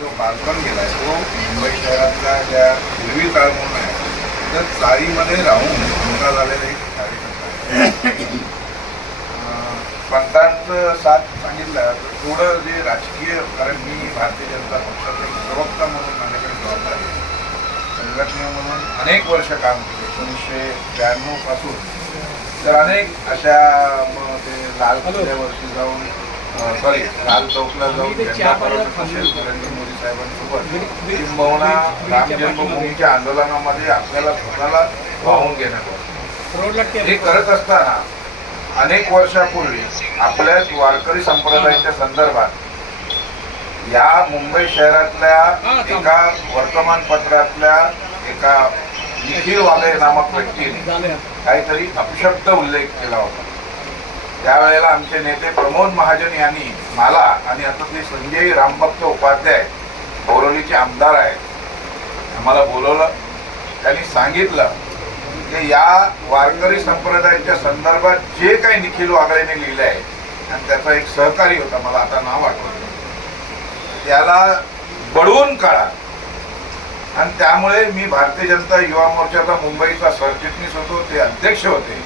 जो बालपण गेला आहे तो मुंबई शहरातल्या ज्या हिरवी चाळ म्हणून आहे तर चाळीमध्ये राहून मोठा झालेला एक कार्यकर्ता आहे. पंतांचं साथ सांगितलं तर थोडं जे राजकीय, कारण मी भारतीय जनता पक्षाचा एक प्रवक्ता म्हणून माझ्याकडे जबाबदारी आहे. संघटना म्हणून अनेक वर्ष काम केले 1992 पासून. तर अनेक अशा ते लाल किल्ल्यावरती जाऊन लाल चौकला जाऊन झेंडा फडकवत असेल नरेंद्र मोदी साहेबांसोबत किंबहुना राम जन्मभूमीच्या आंदोलनामध्ये आपल्याला स्वतःला वाहून घेण्यात हे करत असताना अनेक वर्षापूर्वी आपल्याच वारकरी संप्रदायाच्या संदर्भात या मुंबई शहरातल्या एका वर्तमानपत्रातल्या एका निखिल वागळे नामक व्यक्तीने काहीतरी अपशब्द उल्लेख केला होता. त्यावेळेला आमचे नेते प्रमोद महाजन यांनी मला आणि आता ते संजय रामभक्त उपाध्याय बोरवलीचे आमदार आहेत आम्हाला बोलवलं. त्यांनी सांगितलं की या वारकरी संप्रदायाच्या संदर्भात जे काही निखिल वागळेने लिहिलं आहे आणि त्याचा एक सहकारी होता, मला आता नाव आठवत नाही, त्याला बडवून काढा. आणि त्यामुळे मी भारतीय जनता युवा मोर्चाचा मुंबईचा सरचिटणीस होतो, ते अध्यक्ष होते.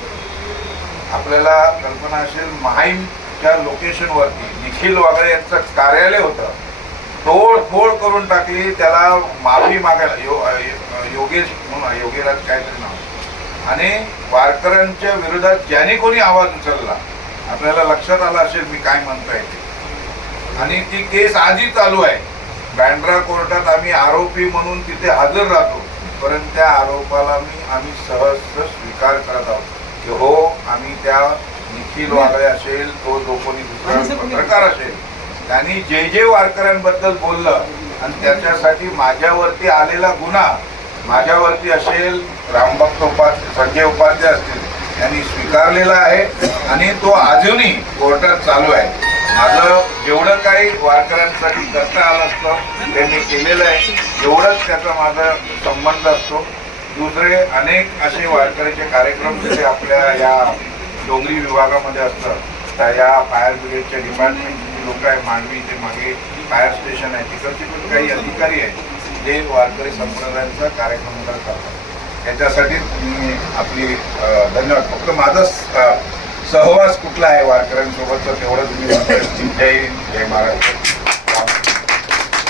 आपल्याला कल्पना असेल महाईमच्या लोकेशनवरती निखिल वागळे यांचं कार्यालय होतं, तोडफोड करून टाकली. त्याला माफी मागायला योगेश म्हणून योगेराज काहीतरी नाव आणि वारकऱ्यांच्या विरोधात ज्याने कोणी आवाज उचलला आपल्याला लक्षात आलं असेल मी काय म्हणतोय ते. आणि ती केस आजही चालू आहे. बँड्रा कोर्टात आम्ही आरोपी म्हणून तिथे हजर राहतो, परंतु त्या आरोपाला आम्ही सहज स्वीकार करत आहोत की हो आम्ही त्या निखिल वागळे असेल, तो जो कोणी दुसरा पत्रकार असेल, त्यांनी जे जे वारकऱ्यांबद्दल बोललं आणि त्याच्यासाठी माझ्यावरती आलेला गुन्हा माझ्यावरती असेल, रामभक्त संजय उपाध्याय असतील, त्यांनी स्वीकारलेला आहे आणि तो अजूनही कोर्टात चालू आहे. माझं जेवढं काही वारकऱ्यांसाठी करता आलं असतं ते मी केलेलं आहे, एवढंच त्याचा माझा संबंध असतो. दुसरे अनेक असे वारकऱ्याचे कार्यक्रम जसे आपल्या या डोंगरी विभागामध्ये असतात, तर या फायर ब्रिगेडच्या डिपार्टमेंटची लोक आहे, मांडवी ते मागे फायर स्टेशन आहे, तिकडचे पण काही अधिकारी आहेत जे वारकरी संप्रदायांचा कार्यक्रम करतात. याच्यासाठी मी आपली धन्यवाद. फक्त माझा सहवास कुठला आहे वारकऱ्यांसोबतचा तेवढं तुम्ही जय हिंद जय महाराष्ट्र.